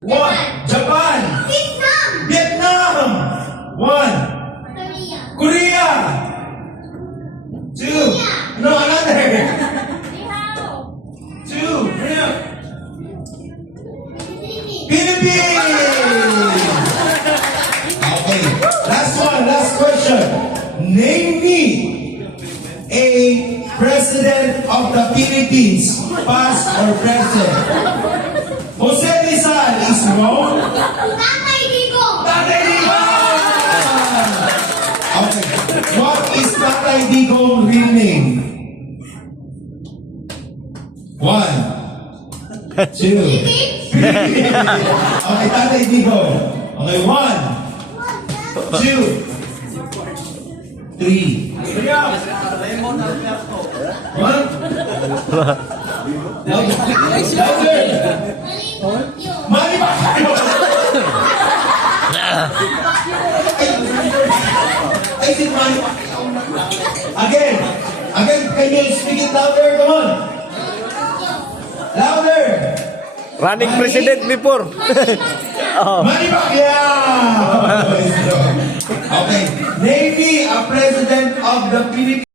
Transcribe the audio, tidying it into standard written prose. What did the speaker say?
One. Japan. Vietnam. One. Korea. Two. No, another. Two. Philippines. Okay. Last question. Name me a president of the Philippines, past or present. Jose Rizal is wrong. Tatay Digong. Okay. What is Tatay Digong real name? One. Two. Okay, Tatay Digong. Okay, one. Two. Three. One. Louder. Manny Pacquiao. I said Manny Pacquiao. Again, can you speak it louder? Come on. Louder. Running president before. Oh. Manny Pacquiao. Okay, name me a president of the Philippines.